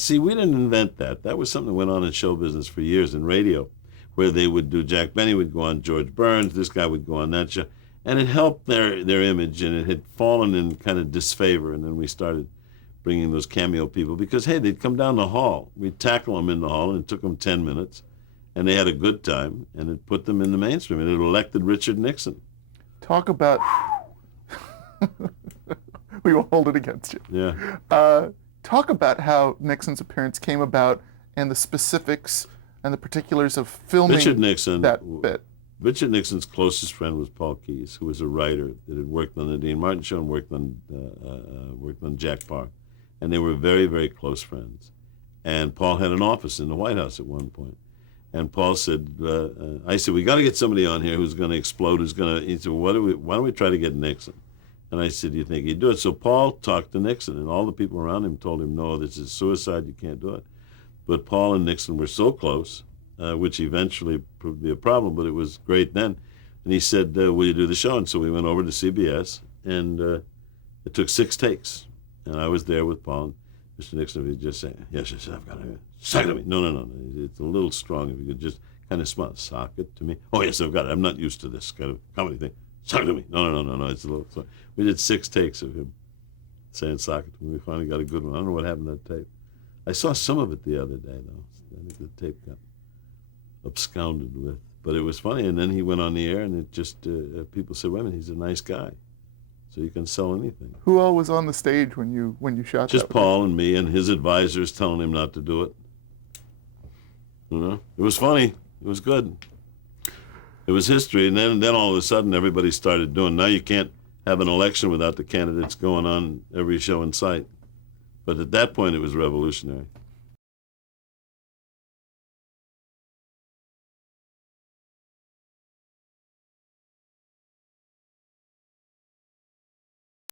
See, we didn't invent that. That was something that went on in show business for years in radio, where they would do, Jack Benny would go on George Burns, this guy would go on that show, and it helped their image, and it had fallen in kind of disfavor, and then we started bringing those cameo people because, hey, they'd come down the hall. We'd tackle them in the hall, and it took them 10 minutes, and they had a good time, and it put them in the mainstream, and it elected Richard Nixon. Talk about... We will hold it against you. Yeah. Talk about how Nixon's appearance came about and the specifics and the particulars of filming Richard Nixon, that bit. Richard Nixon's closest friend was Paul Keyes, who was a writer that had worked on the Dean Martin show and worked on Jack Paar. And they were very, very close friends. And Paul had an office in the White House at one point. And Paul said, I said, we got to get somebody on here who's going to explode, he said, why don't we try to get Nixon? And I said, do you think he'd do it? So Paul talked to Nixon, and all the people around him told him, no, this is suicide, you can't do it. But Paul and Nixon were so close, which eventually proved to be a problem, but it was great then. And he said, will you do the show? And so we went over to CBS, and it took 6 takes. And I was there with Paul. And Mr. Nixon would just say, yes, I've got it. Sock it to me. No. It's a little strong. If you could just kind of smile. Sock it to me. Oh, yes, I've got it. I'm not used to this kind of comedy thing. Sock it to me. No. It's a little. So we did 6 takes of him saying sock it to me. We finally got a good one. I don't know what happened to that tape. I saw some of it the other day, though. I think the tape got absconded with. But it was funny. And then he went on the air, and it just, people said, wait a minute, he's a nice guy. So you can sell anything. Who all was on the stage when you shot Just that? Paul and me and his advisors telling him not to do it. You know, it was funny. It was good. It was history, and then all of a sudden everybody started doing. Now you can't have an election without the candidates going on every show in sight. But at that point, it was revolutionary.